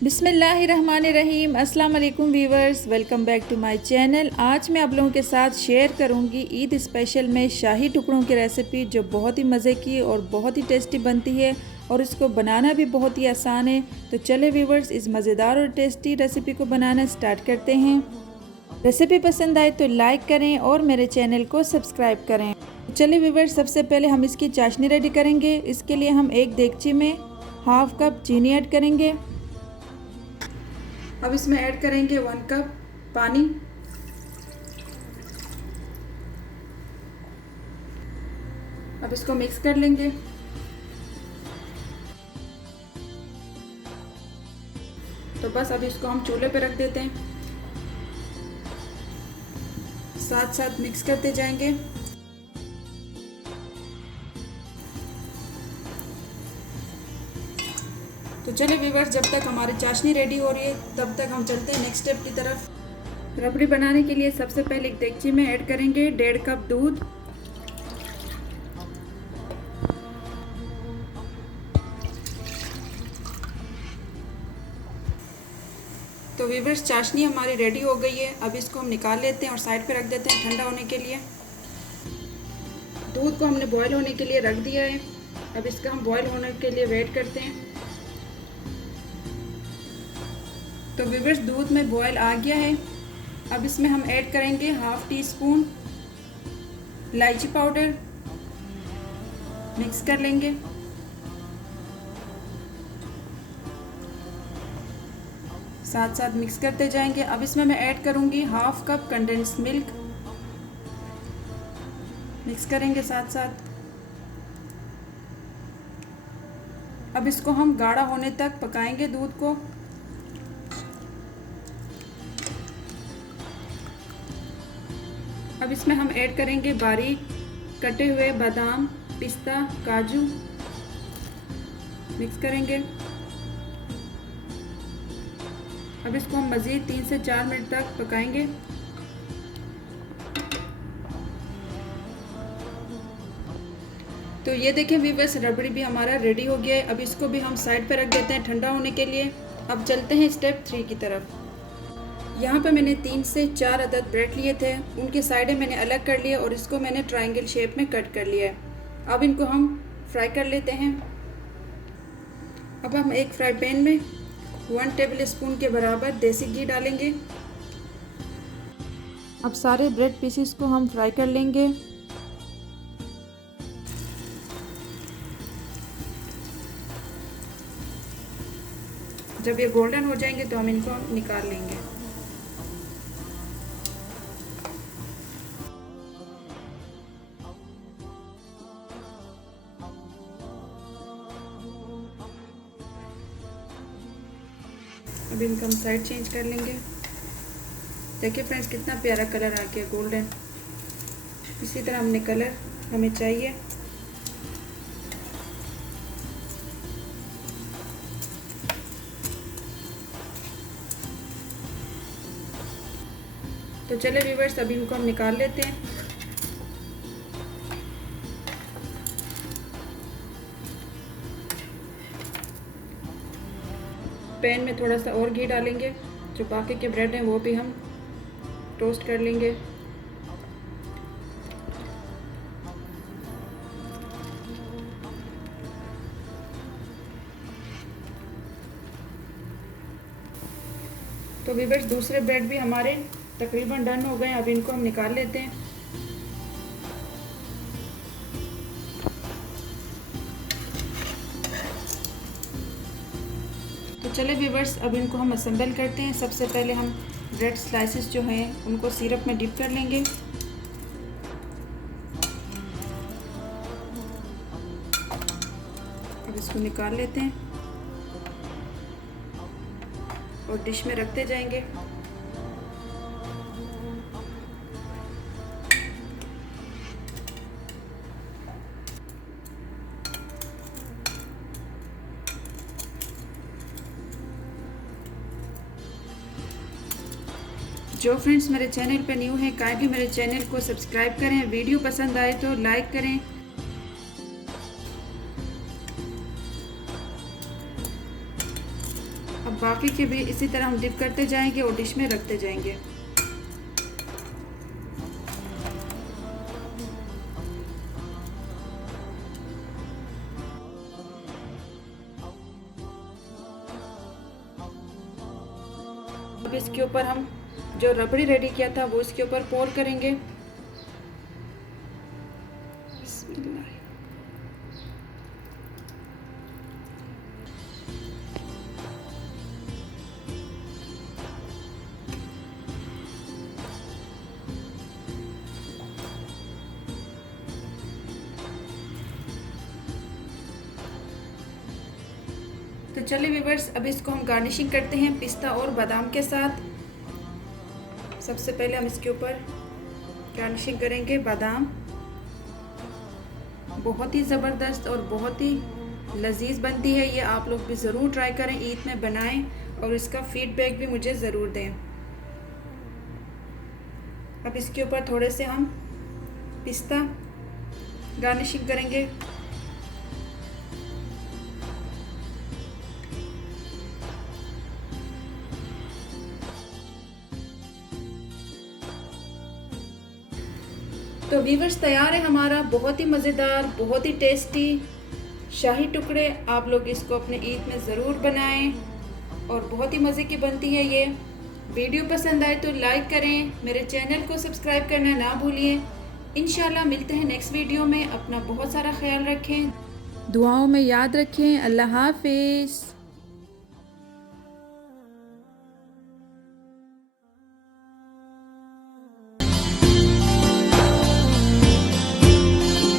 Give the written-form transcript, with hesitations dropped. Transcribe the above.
बिस्मिल्लाहिर्रहमानिर्रहीम। अस्सलाम वालेकुम viewers, welcome back to my channel. आज मैं आप लोगों के साथ शेयर करूंगी ईद स्पेशल में शाही टुकड़ों की रेसिपी, जो बहुत ही मज़े की और बहुत ही टेस्टी बनती है और इसको बनाना भी बहुत ही आसान है। तो चले व्यूवर्स, इस मज़ेदार और टेस्टी रेसिपी को बनाना स्टार्ट करते हैं। रेसिपी पसंद आए तो लाइक करें और मेरे चैनल को सब्सक्राइब करें। चलिए व्यूवर्स, सबसे पहले हम इसकी चाशनी रेडी करेंगे। इसके लिए हम एक देगची में हाफ कप चीनी ऐड करेंगे। अब इसमें ऐड करेंगे 1 कप पानी। अब इसको मिक्स कर लेंगे। तो बस अब इसको हम चूल्हे पे रख देते हैं, साथ साथ मिक्स करते जाएंगे। तो चलिए व्यूवर्स, जब तक हमारी चाशनी रेडी हो रही है तब तक हम चलते हैं नेक्स्ट स्टेप की तरफ। रबड़ी बनाने के लिए सबसे पहले एक देगची में ऐड करेंगे 1.5 कप दूध। तो व्यूवर्स, चाशनी हमारी रेडी हो गई है। अब इसको हम निकाल लेते हैं और साइड पे रख देते हैं ठंडा होने के लिए। दूध को हमने बॉईल होने के लिए रख दिया है। अब इसका हम बॉईल होने के लिए वेट करते हैं। तो व्यूवर्स, दूध में बॉयल आ गया है। अब इसमें हम ऐड करेंगे 1/2 टीस्पून इलायची पाउडर। मिक्स कर लेंगे। साथ साथ मिक्स करते जाएंगे। अब इसमें मैं ऐड करूंगी 1/2 कप कंडेंस मिल्क। मिक्स करेंगे साथ साथ। अब इसको हम गाढ़ा होने तक पकाएंगे दूध को। अब इसमें हम ऐड करेंगे बारीक कटे हुए बादाम, पिस्ता, काजू। मिक्स करेंगे। अब इसको हम मज़ीद 3 से 4 मिनट तक पकाएंगे। तो ये देखें व्यूवर्स, रबड़ी भी हमारा रेडी हो गया है। अब इसको भी हम साइड पे रख देते हैं ठंडा होने के लिए। अब चलते हैं स्टेप 3 की तरफ। यहाँ पे मैंने 3 से 4 अदद ब्रेड लिए थे, उनके साइडें मैंने अलग कर लिए और इसको मैंने ट्रायंगल शेप में कट कर लिया है। अब इनको हम फ्राई कर लेते हैं। अब हम एक फ्राई पैन में 1 टेबल स्पून के बराबर देसी घी डालेंगे। अब सारे ब्रेड पीसेस को हम फ्राई कर लेंगे। जब ये गोल्डन हो जाएंगे तो हम इनको निकाल लेंगे। अब इनका हम साइड चेंज कर लेंगे। देखिए फ्रेंड्स, कितना प्यारा कलर आ गया, गोल्डन। इसी तरह हमने कलर हमें चाहिए। तो चले व्यूवर्स, अभी इनको हम निकाल लेते हैं। पैन में थोड़ा सा और घी डालेंगे। जो बाकी के ब्रेड हैं वो भी हम टोस्ट कर लेंगे। तो व्यूवर्स, दूसरे ब्रेड भी हमारे तकरीबन डन हो गए। अब इनको हम निकाल लेते हैं। तो चले व्यूवर्स, अब इनको हम असेंबल करते हैं। सबसे पहले हम ब्रेड स्लाइसेस जो हैं उनको सिरप में डिप कर लेंगे। अब इसको निकाल लेते हैं और डिश में रखते जाएंगे। जो फ्रेंड्स मेरे चैनल पे न्यू हैं, काइंडली मेरे चैनल को सब्सक्राइब करें। वीडियो पसंद आए तो लाइक करें। अब बाकी के भी इसी तरह हम डिप करते जाएंगे और डिश में रखते जाएंगे। अब इसके ऊपर हम जो रबड़ी रेडी किया था वो इसके ऊपर पोर करेंगे। तो चलिए व्यूअर्स, अब इसको हम गार्निशिंग करते हैं पिस्ता और बादाम के साथ। सबसे पहले हम इसके ऊपर गार्निशिंग करेंगे बादाम। बहुत ही ज़बरदस्त और बहुत ही लजीज बनती है ये, आप लोग भी ज़रूर ट्राई करें, ईद में बनाएं और इसका फीडबैक भी मुझे ज़रूर दें। अब इसके ऊपर थोड़े से हम पिस्ता गार्निशिंग करेंगे। तो व्यूअर्स, तैयार है हमारा बहुत ही मज़ेदार, बहुत ही टेस्टी शाही टुकड़े। आप लोग इसको अपने ईद में ज़रूर बनाएं और बहुत ही मज़े की बनती है ये। वीडियो पसंद आए तो लाइक करें, मेरे चैनल को सब्सक्राइब करना ना भूलिए। इंशाल्लाह मिलते हैं नेक्स्ट वीडियो में। अपना बहुत सारा ख्याल रखें, दुआओं में याद रखें। अल्लाह हाफिज़।